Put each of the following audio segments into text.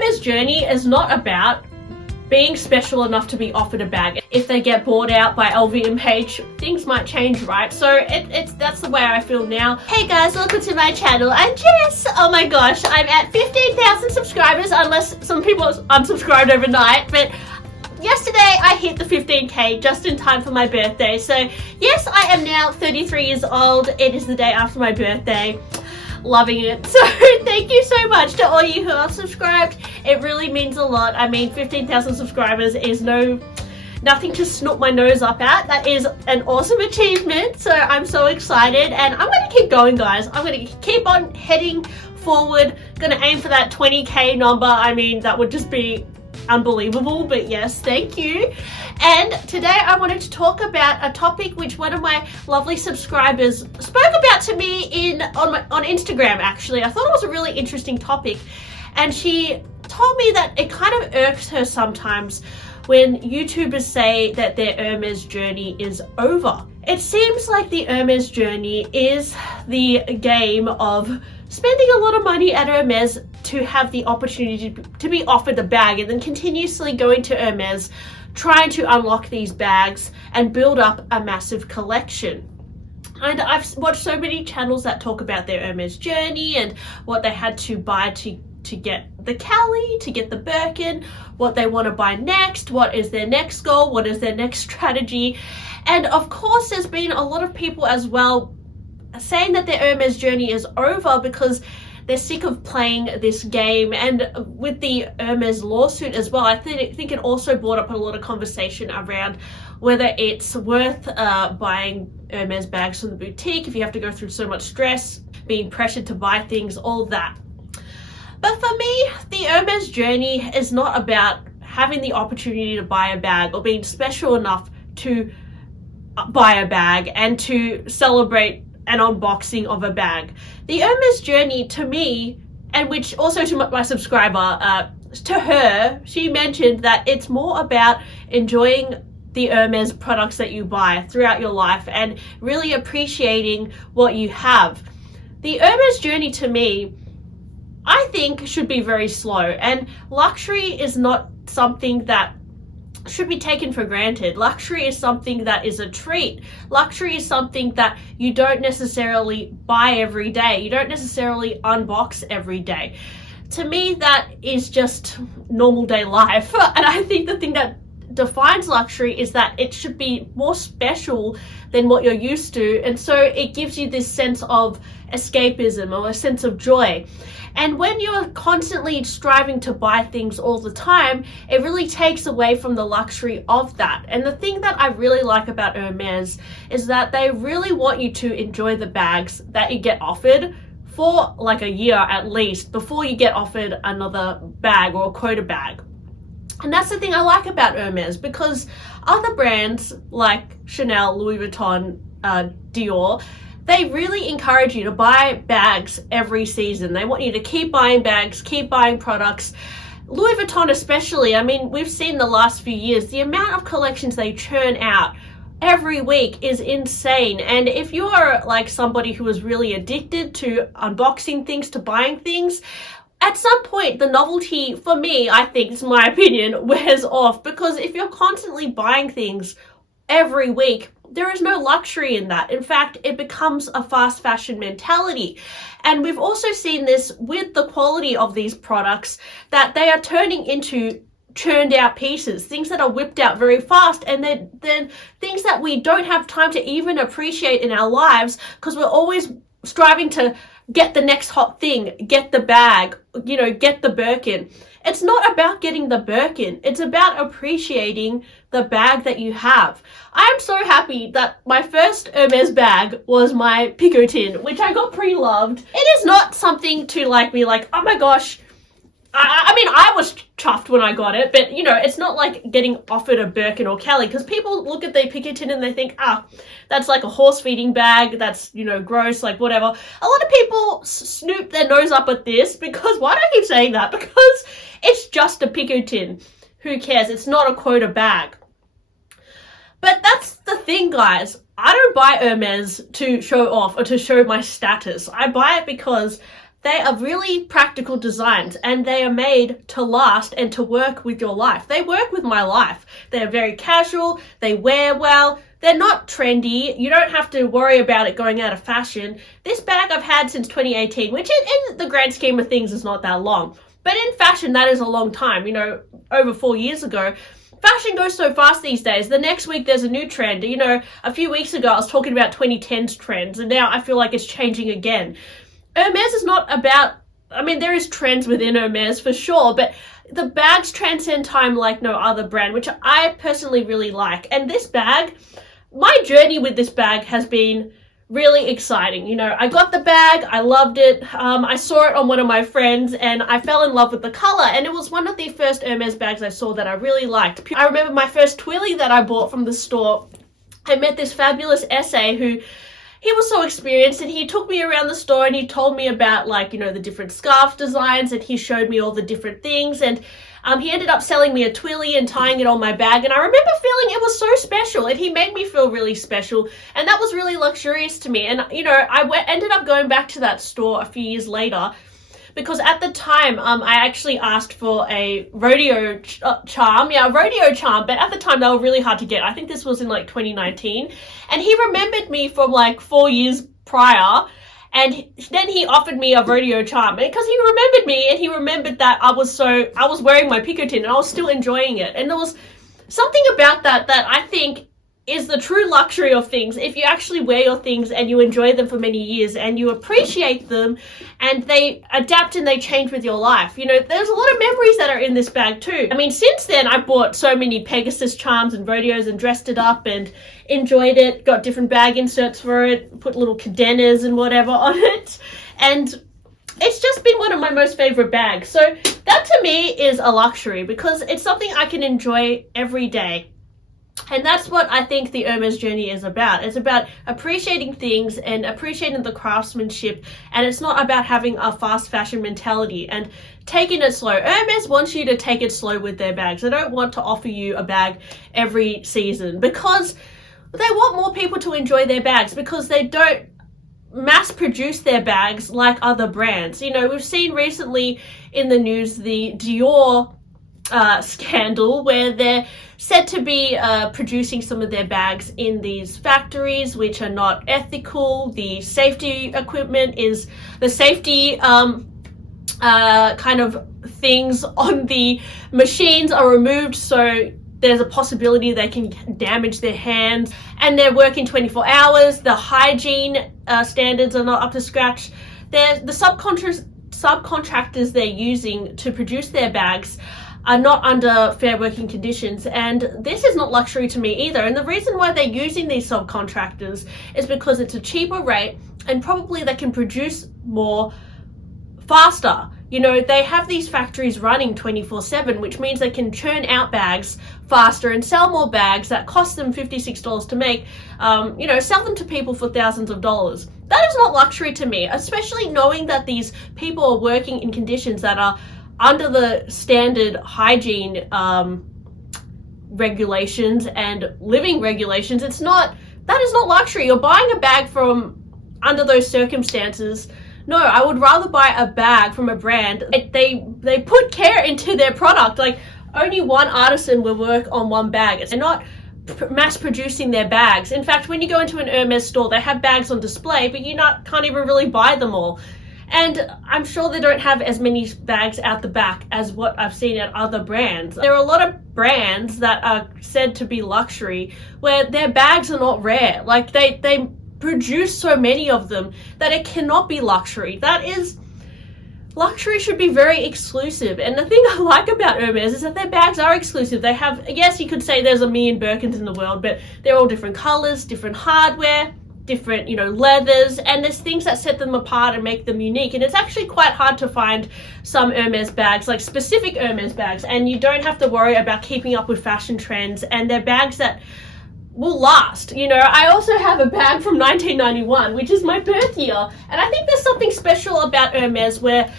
Hermes Journey is not about being special enough to be offered a bag. If they get bought out by LVMH, things might change, right? So that's the way I feel now. Hey guys, welcome to my channel. I'm Jess. Oh my gosh, I'm at 15,000 subscribers, unless some people unsubscribed overnight, but yesterday I hit the 15k just in time for my birthday. So yes, I am now 33 years old. It is the day after my birthday. Loving it. So thank you so much to all you who are subscribed. It really means a lot. I mean, 15,000 subscribers is nothing to snoop my nose up at. That is an awesome achievement. So I'm so excited, and I'm going to keep going, guys. I'm going to keep on heading forward. Going to aim for that 20k number. I mean, that would just be unbelievable, but yes, thank you. And today I wanted to talk about a topic which one of my lovely subscribers spoke about to me on Instagram. Actually, I thought it was a really interesting topic, and she told me that it kind of irks her sometimes when YouTubers say that their Hermes journey is over. It seems like the Hermes journey is the game of spending a lot of money at Hermes to have the opportunity to be offered a bag, and then continuously going to Hermes, trying to unlock these bags and build up a massive collection. And I've watched so many channels that talk about their Hermes journey and what they had to buy to get the Cali, to get the Birkin, what they want to buy next, what is their next goal, what is their next strategy. And of course, there's been a lot of people as well saying that their Hermes journey is over because they're sick of playing this game. And with the Hermes lawsuit as well, I think it also brought up a lot of conversation around whether it's worth buying Hermes bags from the boutique if you have to go through so much stress, being pressured to buy things, all that. But for me, the Hermes journey is not about having the opportunity to buy a bag or being special enough to buy a bag and to celebrate an unboxing of a bag. The Hermes journey to me, and which also to my subscriber, to her, she mentioned that it's more about enjoying the Hermes products that you buy throughout your life and really appreciating what you have. The Hermes journey to me, I think, should be very slow, and luxury is not something that should be taken for granted. Luxury is something that is a treat. Luxury is something that you don't necessarily buy every day. You don't necessarily unbox every day. To me, that is just normal day life. And I think the thing that defines luxury is that it should be more special than what you're used to. And so it gives you this sense of escapism or a sense of joy. And when you're constantly striving to buy things all the time, it really takes away from the luxury of that. And the thing that I really like about Hermes is that they really want you to enjoy the bags that you get offered for like a year at least before you get offered another bag or a quota bag. And that's the thing I like about Hermes, because other brands like Chanel, Louis Vuitton, Dior, they really encourage you to buy bags every season. They want you to keep buying bags, keep buying products. Louis Vuitton especially, I mean, we've seen the last few years, the amount of collections they churn out every week is insane. And if you are like somebody who is really addicted to unboxing things, to buying things, at some point the novelty, for me, I think, it's my opinion, wears off. Because if you're constantly buying things every week, there is no luxury in that. In fact, it becomes a fast fashion mentality. And we've also seen this with the quality of these products, that they are turning into churned out pieces, things that are whipped out very fast, and then things that we don't have time to even appreciate in our lives because we're always striving to get the next hot thing, get the bag, get the Birkin. It's not about getting the Birkin. It's about appreciating the bag that you have. I'm so happy that my first Hermes bag was my Picotin, which I got pre-loved. It is not something to be like, oh my gosh. I mean, I was chuffed when I got it, but it's not like getting offered a Birkin or Kelly, because people look at their Picotin and they think, that's like a horse feeding bag, that's, gross, like whatever. A lot of people snoop their nose up at this because, why do I keep saying that? Because it's just a Picotin. Who cares? It's not a quota bag. But that's the thing, guys. I don't buy Hermes to show off or to show my status. I buy it because They are really practical designs, and they are made to last and to work with your life. They work with my life. They're very casual, they wear well, they're not trendy, you don't have to worry about it going out of fashion. This bag I've had since 2018, which in the grand scheme of things is not that long. But in fashion, that is a long time, you know, over 4 years ago. Fashion goes so fast these days. The next week there's a new trend. You know, a few weeks ago I was talking about 2010s trends, and now I feel like it's changing again. Hermes is not about, I mean, there is trends within Hermes for sure, but the bags transcend time like no other brand, which I personally really like. And this bag, my journey with this bag has been really exciting. You know, I got the bag, I loved it. I saw it on one of my friends and I fell in love with the color, and it was one of the first Hermes bags I saw that I really liked. I remember my first Twilly that I bought from the store. I met this fabulous essay who, he was so experienced, and he took me around the store and he told me about, like, you know, the different scarf designs, and he showed me all the different things, and he ended up selling me a Twilly and tying it on my bag, and I remember feeling it was so special, and he made me feel really special, and that was really luxurious to me. And, you know, I ended up going back to that store a few years later, because at the time, I actually asked for a rodeo charm. Yeah, a rodeo charm, but at the time they were really hard to get. I think this was in like 2019. And he remembered me from like 4 years prior, and then he offered me a rodeo charm because he remembered me, and he remembered that I was wearing my picotin and I was still enjoying it. And there was something about that I think is the true luxury of things. If you actually wear your things and you enjoy them for many years and you appreciate them, and they adapt and they change with your life. You know, there's a lot of memories that are in this bag too. I mean, since then I bought so many Pegasus charms and rodeos and dressed it up and enjoyed it, got different bag inserts for it, put little cadenas and whatever on it, and it's just been one of my most favorite bags. So that to me is a luxury, because it's something I can enjoy every day. And that's what I think the Hermes journey is about. It's about appreciating things and appreciating the craftsmanship, and it's not about having a fast fashion mentality and taking it slow. Hermes wants you to take it slow with their bags. They don't want to offer you a bag every season, because they want more people to enjoy their bags, because they don't mass produce their bags like other brands. You know, we've seen recently in the news the Dior scandal, where they're said to be producing some of their bags in these factories which are not ethical. The safety equipment is, the safety kind of things on the machines are removed, so there's a possibility they can damage their hands, and they're working 24 hours. The hygiene standards are not up to scratch. The subcontractors they're using to produce their bags are not under fair working conditions, and this is not luxury to me either. And the reason why they're using these subcontractors is because it's a cheaper rate, and probably they can produce more faster. You know, they have these factories running 24/7, which means they can churn out bags faster and sell more bags that cost them $56 to make, you know, sell them to people for thousands of dollars. That is not luxury to me, especially knowing that these people are working in conditions that are under the standard hygiene regulations and living regulations. That is not luxury. You're buying a bag from under those circumstances. No, I would rather buy a bag from a brand. They put care into their product. Like, only one artisan will work on one bag. They're not mass producing their bags. In fact, when you go into an Hermes store, they have bags on display, but you can't even really buy them all. And I'm sure they don't have as many bags out the back as what I've seen at other brands. There are a lot of brands that are said to be luxury where their bags are not rare. Like, they produce so many of them that it cannot be luxury. Luxury should be very exclusive. And the thing I like about Hermes is that their bags are exclusive. They have, yes, you could say there's a million Birkins in the world, but they're all different colors, different hardware, different, you know, leathers, and there's things that set them apart and make them unique. And it's actually quite hard to find some Hermes bags, like specific Hermes bags, and you don't have to worry about keeping up with fashion trends, and they're bags that will last. You know, I also have a bag from 1991, which is my birth year, and I think there's something special about Hermes where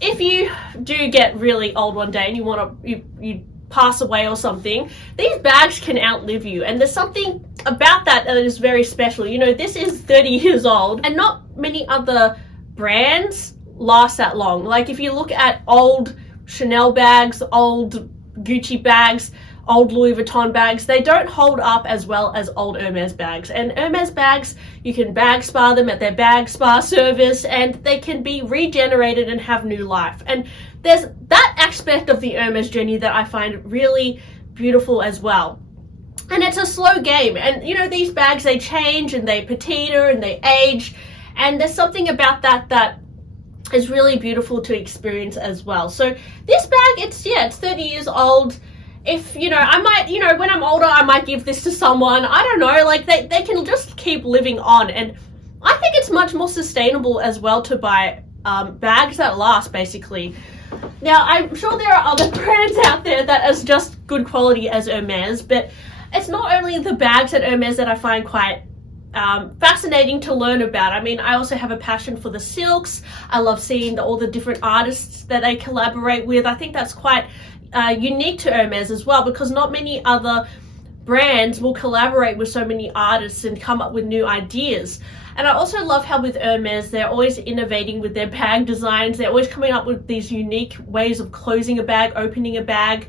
if you do get really old one day and you pass away or something, these bags can outlive you, and there's something about that is very special. You know, this is 30 years old, and not many other brands last that long. Like if you look at old Chanel bags, old Gucci bags, old Louis Vuitton bags, they don't hold up as well as old Hermes bags. And Hermes bags, you can bag spa them at their bag spa service and they can be regenerated and have new life. And there's that aspect of the Hermes journey that I find really beautiful as well. And it's a slow game. And you know, these bags, they change and they patina and they age. And there's something about that is really beautiful to experience as well. So this bag, it's 30 years old. If, you know, I might, you know, when I'm older, I might give this to someone. I don't know, like they can just keep living on. And I think it's much more sustainable as well to buy bags that last, basically. Now, I'm sure there are other brands out there that is just good quality as Hermes, but it's not only the bags at Hermes that I find quite fascinating to learn about. I mean, I also have a passion for the silks. I love seeing all the different artists that they collaborate with. I think that's quite unique to Hermes as well, because not many other brands will collaborate with so many artists and come up with new ideas. And I also love how with Hermes, they're always innovating with their bag designs. They're always coming up with these unique ways of closing a bag, opening a bag.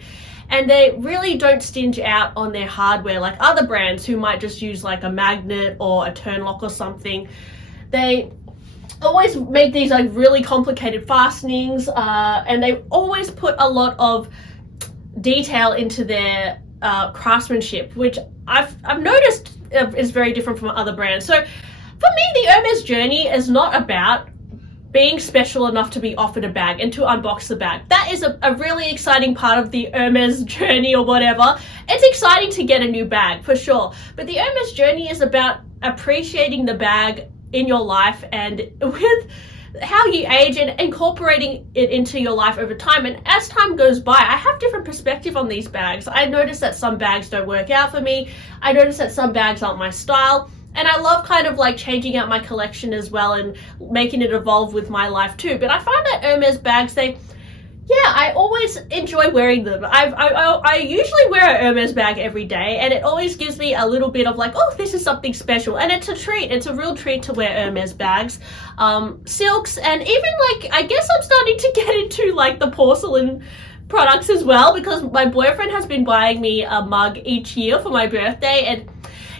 And they really don't stinge out on their hardware like other brands who might just use like a magnet or a turn lock or something. They always make these like really complicated fastenings, and they always put a lot of detail into their craftsmanship, which I've noticed is very different from other brands. So for me, the Hermes journey is not about being special enough to be offered a bag and to unbox the bag. That is a really exciting part of the Hermes journey or whatever. It's exciting to get a new bag for sure, but the Hermes journey is about appreciating the bag in your life and with how you age and incorporating it into your life over time. And as time goes by, I have different perspective on these bags. I notice that some bags don't work out for me. I notice that some bags aren't my style. And I love kind of like changing out my collection as well and making it evolve with my life too. But I find that Hermes bags, I always enjoy wearing them. I usually wear a Hermes bag every day, and it always gives me a little bit of like, oh, this is something special. And it's a treat. It's a real treat to wear Hermes bags. Silks, and even like, I guess I'm starting to get into like the porcelain products as well, because my boyfriend has been buying me a mug each year for my birthday, and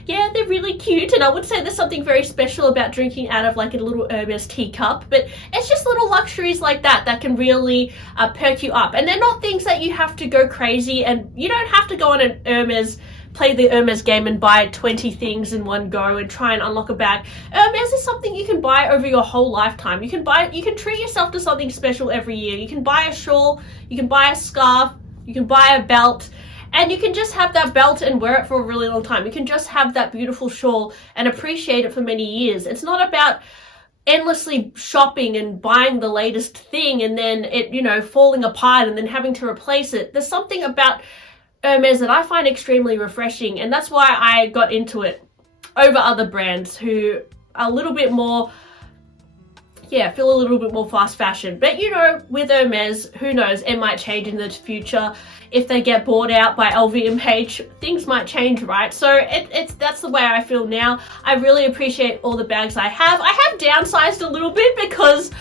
yeah, they're really cute, and I would say there's something very special about drinking out of like a little Hermes teacup, but it's just little luxuries like that can really perk you up. And they're not things that you have to go crazy, and you don't have to go on an Hermes, play the Hermes game and buy 20 things in one go and try and unlock a bag. Hermes is something you can buy over your whole lifetime. You can treat yourself to something special every year. You can buy a shawl, you can buy a scarf, you can buy a belt, and you can just have that belt and wear it for a really long time. You can just have that beautiful shawl and appreciate it for many years. It's not about endlessly shopping and buying the latest thing and then it, you know, falling apart and then having to replace it. There's something about Hermes that I find extremely refreshing, and that's why I got into it over other brands who are a little bit more, feel a little bit more fast fashion. But you know, with Hermes, who knows, it might change in the future. If they get bought out by LVMH, things might change, right? So that's the way I feel now. I really appreciate all the bags I have. I have downsized a little bit because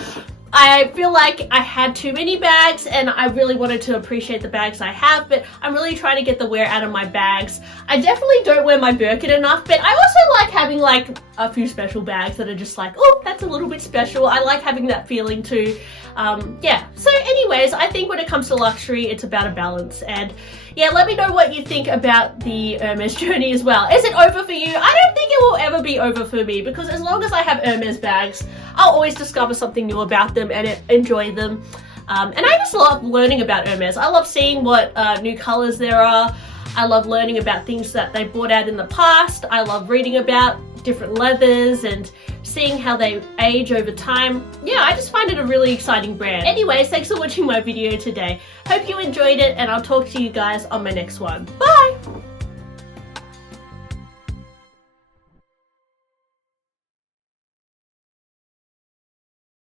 I feel like I had too many bags and I really wanted to appreciate the bags I have, but I'm really trying to get the wear out of my bags. I definitely don't wear my Birkin enough, but I also like having like a few special bags that are just like, oh, that's a little bit special. I like having that feeling too. So anyways, I think when it comes to luxury, it's about a balance. And yeah, let me know what you think about the Hermes journey as well. Is it over for you? I don't think it will ever be over for me, because as long as I have Hermes bags, I'll always discover something new about them and enjoy them. And I just love learning about Hermes. I love seeing what new colors there are. I love learning about things that they brought out in the past. I love reading about different leathers and seeing how they age over time. Yeah, I just find it a really exciting brand. Anyways, thanks for watching my video today. Hope you enjoyed it, and I'll talk to you guys on my next one. Bye!